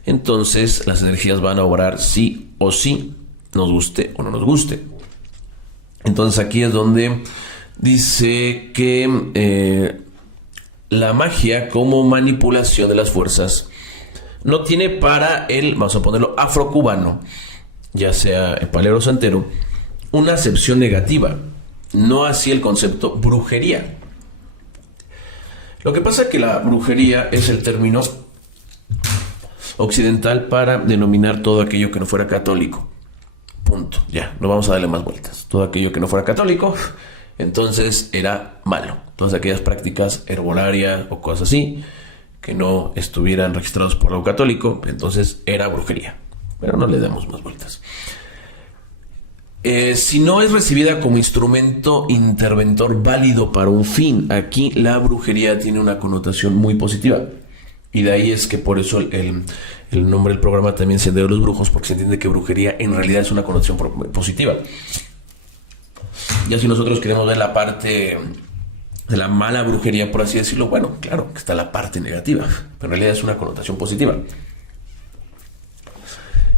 entonces las energías van a obrar sí o sí, nos guste o no nos guste. Entonces aquí es donde dice que la magia como manipulación de las fuerzas no tiene para el, vamos a ponerlo, afrocubano, ya sea el palero santero, una acepción negativa, no así el concepto brujería. Lo que pasa es que la brujería es el término occidental para denominar todo aquello que no fuera católico. Punto. Ya, no vamos a darle más vueltas. Todo aquello que no fuera católico, entonces era malo. Todas aquellas prácticas herbolaria o cosas así que no estuvieran registrados por algo católico, entonces era brujería. Pero no le damos más vueltas. Si no es recibida como instrumento interventor válido para un fin, aquí la brujería tiene una connotación muy positiva. Y de ahí es que por eso el nombre del programa también se Sendero de los Brujos, porque se entiende que brujería en realidad es una connotación positiva. Ya si nosotros queremos ver la parte de la mala brujería, por así decirlo, bueno, claro que está la parte negativa, pero en realidad es una connotación positiva.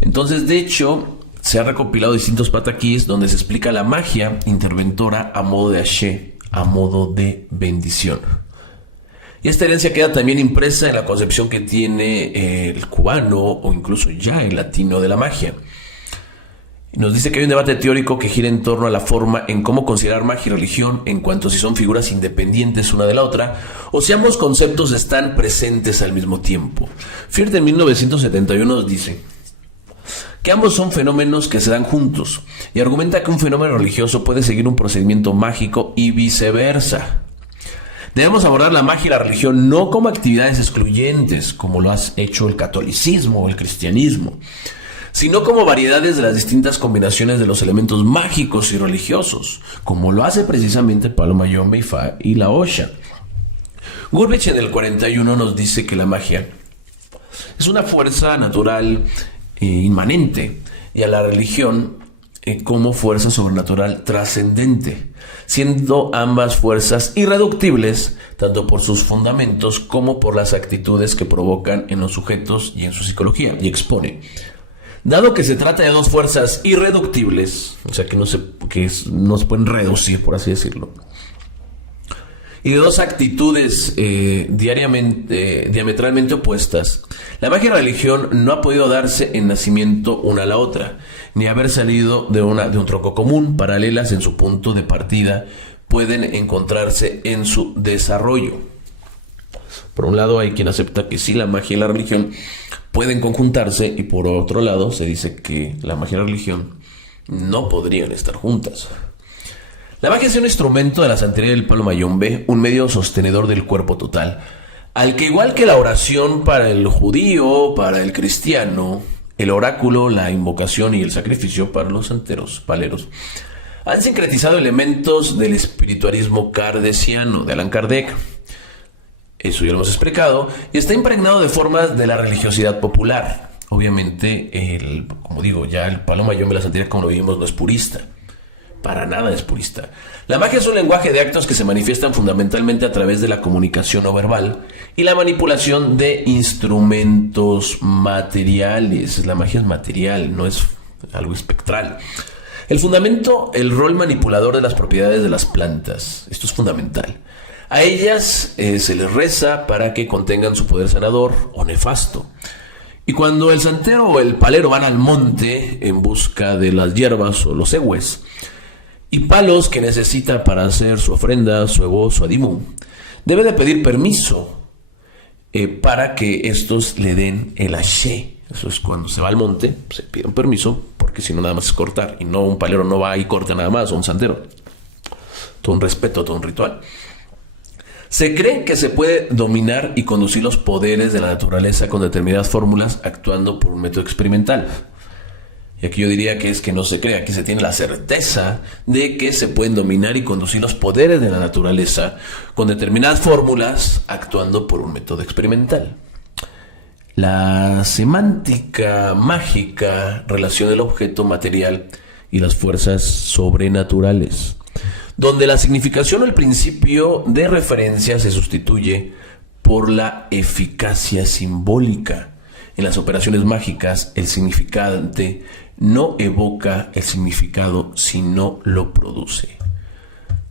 Entonces, de hecho, se han recopilado distintos pataquís donde se explica la magia interventora a modo de ashé, a modo de bendición. Y esta herencia queda también impresa en la concepción que tiene el cubano o incluso ya el latino de la magia. Nos dice que hay un debate teórico que gira en torno a la forma en cómo considerar magia y religión en cuanto a si son figuras independientes una de la otra o si ambos conceptos están presentes al mismo tiempo. Fiert en 1971 nos dice que ambos son fenómenos que se dan juntos y argumenta que un fenómeno religioso puede seguir un procedimiento mágico y viceversa. Debemos abordar la magia y la religión no como actividades excluyentes, como lo ha hecho el catolicismo o el cristianismo, sino como variedades de las distintas combinaciones de los elementos mágicos y religiosos, como lo hace precisamente Palo Mayombe y la Osha. Gurvich en el 41 nos dice que la magia es una fuerza natural inmanente y a la religión como fuerza sobrenatural trascendente, siendo ambas fuerzas irreductibles tanto por sus fundamentos como por las actitudes que provocan en los sujetos y en su psicología, y expone. Dado que se trata de dos fuerzas irreductibles, o sea que no se pueden reducir, por así decirlo, y de dos actitudes diametralmente opuestas, la magia y la religión no ha podido darse en nacimiento una a la otra, ni haber salido de un tronco común. Paralelas en su punto de partida pueden encontrarse en su desarrollo. Por un lado hay quien acepta que sí, la magia y la religión pueden conjuntarse, y por otro lado se dice que la magia y la religión no podrían estar juntas. La magia es un instrumento de la santería del Palo Mayombe, un medio sostenedor del cuerpo total, al que igual que la oración para el judío, para el cristiano, el oráculo, la invocación y el sacrificio para los santeros, paleros, han sincretizado elementos del espiritualismo kardeciano de Allan Kardec. Eso ya lo hemos explicado, y está impregnado de formas de la religiosidad popular. Obviamente, como digo, ya el Palo Mayombe, la santería como lo vimos, no es purista. Para nada es purista. La magia es un lenguaje de actos que se manifiestan fundamentalmente a través de la comunicación no verbal y la manipulación de instrumentos materiales. La magia es material, no es algo espectral. El fundamento, el rol manipulador de las propiedades de las plantas. Esto es fundamental. A ellas se les reza para que contengan su poder sanador o nefasto. Y cuando el santero o el palero van al monte en busca de las hierbas o los ehues y palos que necesita para hacer su ofrenda, su ego, su adimú, debe de pedir permiso para que estos le den el ashé. Eso es cuando se va al monte, se pide un permiso, porque si no nada más es cortar, y no, un palero no va y corta nada más, o un santero. Todo un respeto, todo un ritual. Se cree que se puede dominar y conducir los poderes de la naturaleza con determinadas fórmulas actuando por un método experimental. Y aquí yo diría que es que no se cree, aquí se tiene la certeza de que se pueden dominar y conducir los poderes de la naturaleza con determinadas fórmulas actuando por un método experimental. La semántica mágica relaciona el objeto material y las fuerzas sobrenaturales, donde la significación o el principio de referencia se sustituye por la eficacia simbólica. En las operaciones mágicas, el significante no evoca el significado, sino lo produce.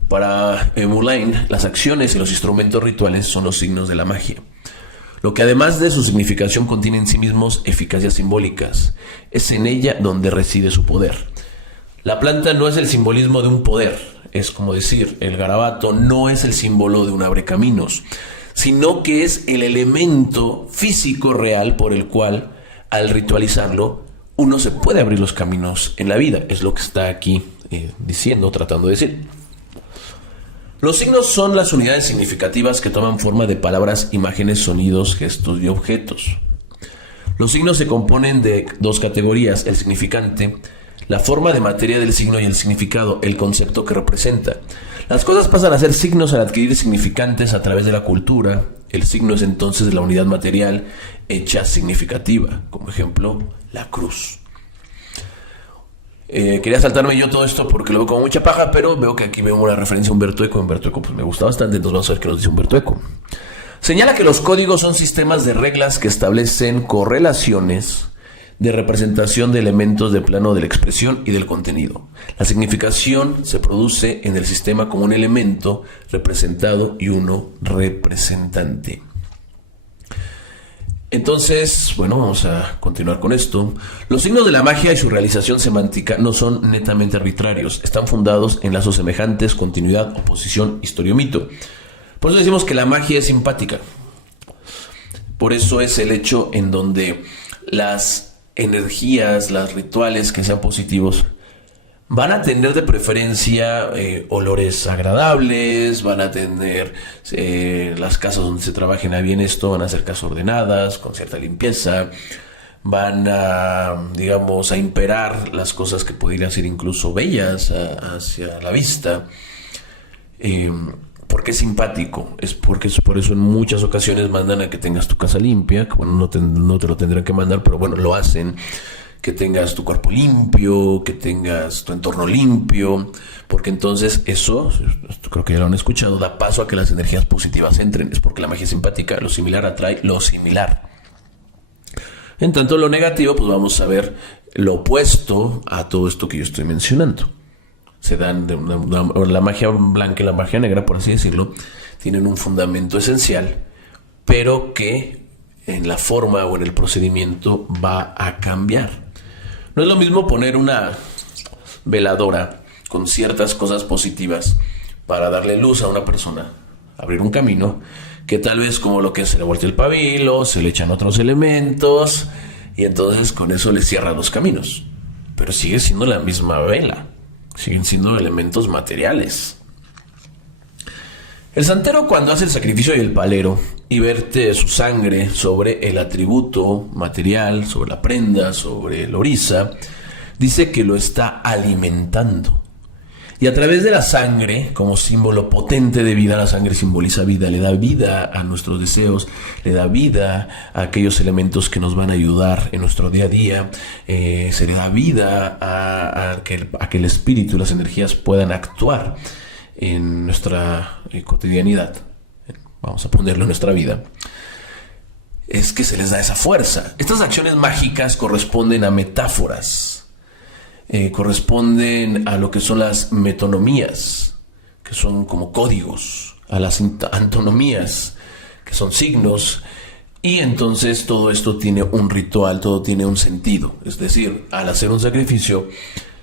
Para Moulin, las acciones y los instrumentos rituales son los signos de la magia, lo que además de su significación contiene en sí mismos eficacias simbólicas. Es en ella donde reside su poder. La planta no es el simbolismo de un poder, es como decir, el garabato no es el símbolo de un abrecaminos, sino que es el elemento físico real por el cual, al ritualizarlo, uno se puede abrir los caminos en la vida. Es lo que está aquí tratando de decir. Los signos son las unidades significativas que toman forma de palabras, imágenes, sonidos, gestos y objetos. Los signos se componen de dos categorías: el significante, la forma de materia del signo, y el significado, el concepto que representa. Las cosas pasan a ser signos al adquirir significantes a través de la cultura. El signo es entonces la unidad material hecha significativa, como ejemplo, la cruz. Quería saltarme yo todo esto porque lo veo como mucha paja, pero veo que aquí veo una referencia a Humberto Eco. Humberto Eco pues me gusta bastante, entonces vamos a ver qué nos dice Humberto Eco. Señala que los códigos son sistemas de reglas que establecen correlaciones de representación de elementos de plano de la expresión y del contenido. La significación se produce en el sistema como un elemento representado y uno representante. Entonces, bueno, vamos a continuar con esto. Los signos de la magia y su realización semántica no son netamente arbitrarios. Están fundados en lazos semejantes, continuidad, oposición, historia o mito. Por eso decimos que la magia es simpática. Por eso es el hecho en donde las energías, los rituales que sean positivos, van a tener de preferencia olores agradables, van a tener las casas donde se trabajen a bien esto, van a ser casas ordenadas, con cierta limpieza, van a, digamos, a imperar las cosas que podrían ser incluso bellas hacia la vista. Porque es simpático, es porque por eso en muchas ocasiones mandan a que tengas tu casa limpia, que bueno, no te lo tendrán que mandar, pero bueno, lo hacen. Que tengas tu cuerpo limpio, que tengas tu entorno limpio, porque entonces eso, creo que ya lo han escuchado, da paso a que las energías positivas entren. Es porque la magia es simpática, lo similar atrae lo similar. En tanto, lo negativo, pues vamos a ver lo opuesto a todo esto que yo estoy mencionando. Se dan la magia blanca y la magia negra, por así decirlo, tienen un fundamento esencial, pero que en la forma o en el procedimiento va a cambiar. No es lo mismo poner una veladora con ciertas cosas positivas para darle luz a una persona, abrir un camino, que tal vez como lo que se le voltea el pabilo, se le echan otros elementos y entonces con eso le cierran los caminos. Pero sigue siendo la misma vela, siguen siendo elementos materiales. El santero, cuando hace el sacrificio y el palero y vierte su sangre sobre el atributo material, sobre la prenda, sobre el orisa, dice que lo está alimentando. Y a través de la sangre, como símbolo potente de vida, la sangre simboliza vida, le da vida a nuestros deseos, le da vida a aquellos elementos que nos van a ayudar en nuestro día a día, se le da vida a que el espíritu y las energías puedan actuar en nuestra cotidianidad, vamos a ponerlo en nuestra vida, es que se les da esa fuerza. Estas acciones mágicas corresponden a metáforas, corresponden a lo que son las metonomías, que son como códigos, a las antonomías, que son signos, y entonces todo esto tiene un ritual, todo tiene un sentido. Es decir, al hacer un sacrificio,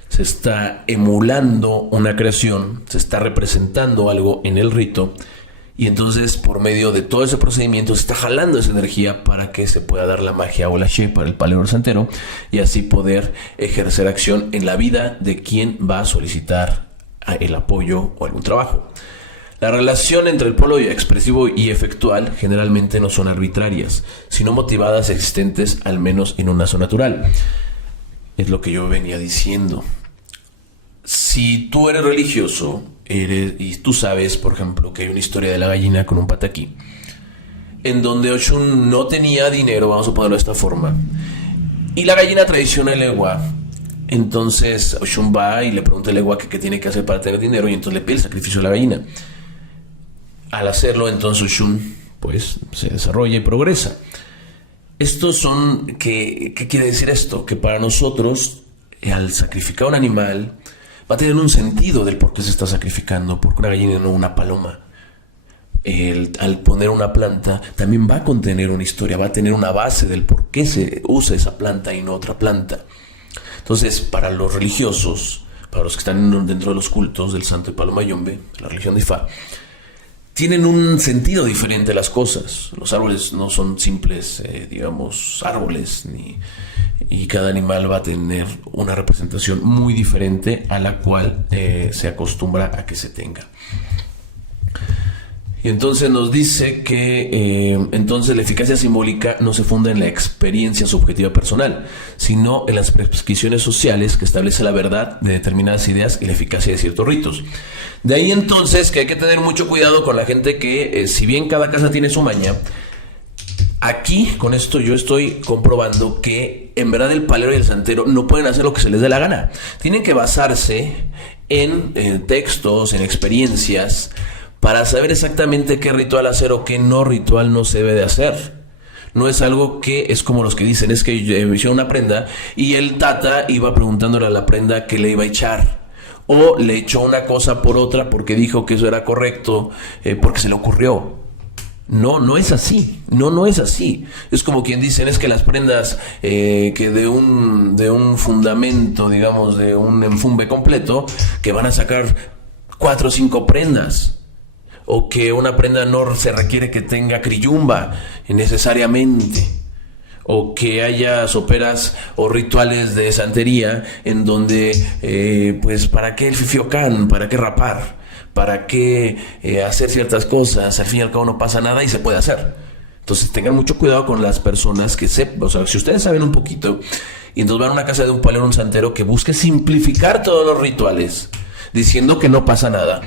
se está emulando una creación, se está representando algo en el rito, y entonces por medio de todo ese procedimiento se está jalando esa energía para que se pueda dar la magia o la she para el palero santero, y así poder ejercer acción en la vida de quien va a solicitar el apoyo o algún trabajo. La relación entre el polo expresivo y efectual generalmente no son arbitrarias, sino motivadas, existentes al menos en un lazo natural. es lo que yo venía diciendo. Si tú eres religioso y tú sabes, por ejemplo, que hay una historia de la gallina con un pataquí, en donde Oshun no tenía dinero, vamos a ponerlo de esta forma, y la gallina traiciona el Ewa. Entonces Oshun va y le pregunta al Ewa qué tiene que hacer para tener dinero, y entonces le pide el sacrificio a la gallina. Al hacerlo, entonces Oshun pues se desarrolla y progresa. Estos son, ¿qué quiere decir esto? Que para nosotros, al sacrificar un animal, va a tener un sentido del por qué se está sacrificando, porque una gallina y no una paloma. Al poner una planta, también va a contener una historia, va a tener una base del por qué se usa esa planta y no otra planta. Entonces, para los religiosos, para los que están dentro de los cultos del Santo de Paloma Yombe, la religión de Ifá, tienen un sentido diferente las cosas. Los árboles no son simples, árboles, y cada animal va a tener una representación muy diferente a la cual se acostumbra a que se tenga. Y entonces nos dice que entonces la eficacia simbólica no se funda en la experiencia subjetiva personal, sino en las prescripciones sociales que establece la verdad de determinadas ideas y la eficacia de ciertos ritos. De ahí entonces que hay que tener mucho cuidado con la gente que, si bien cada casa tiene su maña, aquí con esto yo estoy comprobando que en verdad el palero y el santero no pueden hacer lo que se les dé la gana. Tienen que basarse en textos, en experiencias, para saber exactamente qué ritual hacer o qué ritual no se debe de hacer. No es algo que es como los que dicen, es que hicieron una prenda y el tata iba preguntándole a la prenda qué le iba a echar. O le echó una cosa por otra porque dijo que eso era correcto, porque se le ocurrió. No es así. No es así. Es como quien dicen, es que las prendas que de un fundamento, digamos, de un enfumbe completo, que van a sacar 4 o 5 prendas. O que una prenda no se requiere que tenga criyumba necesariamente. O que haya soperas o rituales de santería en donde, pues, ¿para qué el fifiocán? ¿Para qué rapar? ¿Para qué hacer ciertas cosas? Al fin y al cabo no pasa nada y se puede hacer. Entonces tengan mucho cuidado con las personas que sepan. O sea, si ustedes saben un poquito y entonces van a una casa de un palero o un santero que busque simplificar todos los rituales diciendo que no pasa nada,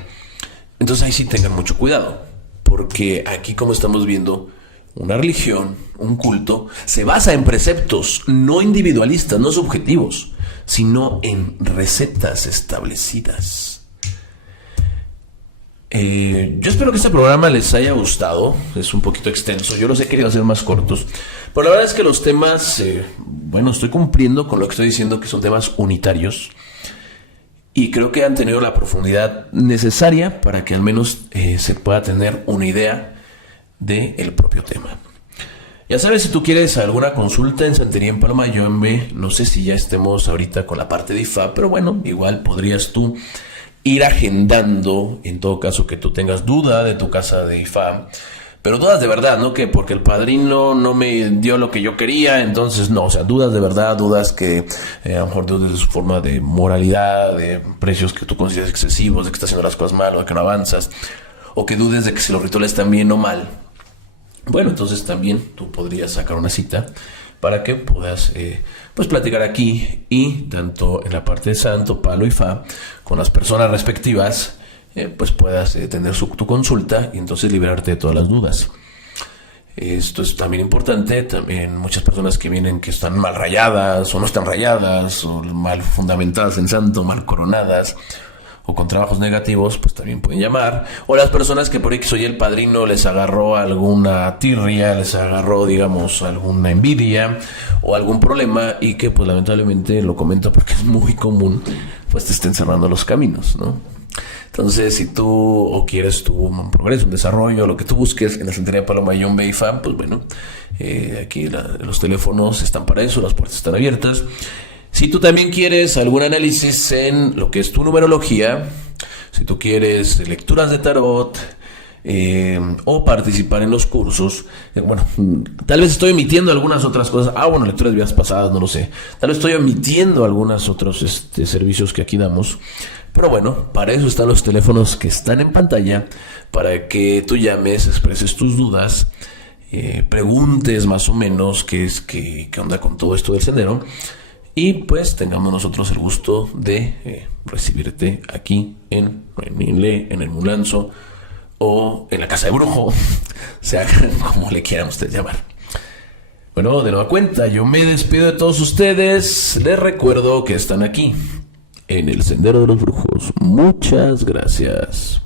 entonces ahí sí tengan mucho cuidado, porque aquí, como estamos viendo, una religión, un culto, se basa en preceptos no individualistas, no subjetivos, sino en recetas establecidas. Yo espero que este programa les haya gustado. Es un poquito extenso, yo los he querido hacer más cortos, pero la verdad es que los temas, estoy cumpliendo con lo que estoy diciendo, que son temas unitarios. Y creo que han tenido la profundidad necesaria para que al menos se pueda tener una idea del propio tema. Ya sabes, si tú quieres alguna consulta en Santería en Paloma Yombe, no sé si ya estemos ahorita con la parte de Ifá, pero bueno, igual podrías tú ir agendando, en todo caso que tú tengas duda de tu casa de Ifá. Pero dudas de verdad, ¿no? Que porque el padrino no me dio lo que yo quería, entonces no, o sea, dudas de verdad, dudas que a lo mejor dudas de su forma de moralidad, de precios que tú consideras excesivos, de que estás haciendo las cosas mal o de que no avanzas, o que dudes de que si los rituales están bien o mal. Bueno, entonces también tú podrías sacar una cita para que puedas platicar aquí, y tanto en la parte de Santo, Palo y Fa, con las personas respectivas, pues puedas tener tu consulta y entonces liberarte de todas las dudas. Esto es también importante. También muchas personas que vienen que están mal rayadas o no están rayadas, o mal fundamentadas en santo, mal coronadas, o con trabajos negativos, pues también pueden llamar. O las personas que por ahí que soy el padrino les agarró alguna tirria, les agarró, digamos, alguna envidia o algún problema, y que pues lamentablemente, lo comento porque es muy común, pues te estén cerrando los caminos, ¿no? Entonces, si tú o quieres un progreso, un desarrollo, lo que tú busques en la Santería de Paloma Yombe y Ifá, pues bueno, aquí los teléfonos están para eso, las puertas están abiertas. Si tú también quieres algún análisis en lo que es tu numerología, si tú quieres lecturas de tarot, o participar en los cursos, tal vez estoy omitiendo algunas otras cosas. Lecturas de vidas pasadas, no lo sé. Tal vez estoy omitiendo algunos otros servicios que aquí damos. Pero bueno, para eso están los teléfonos que están en pantalla, para que tú llames, expreses tus dudas, preguntes más o menos qué onda con todo esto del sendero. y pues tengamos nosotros el gusto de recibirte aquí en el Mulanzo o en la Casa de Brujo, sea como le quieran ustedes llamar. Bueno, de nueva cuenta, yo me despido de todos ustedes. Les recuerdo que están aquí, en el Sendero de los Brujos. Muchas gracias.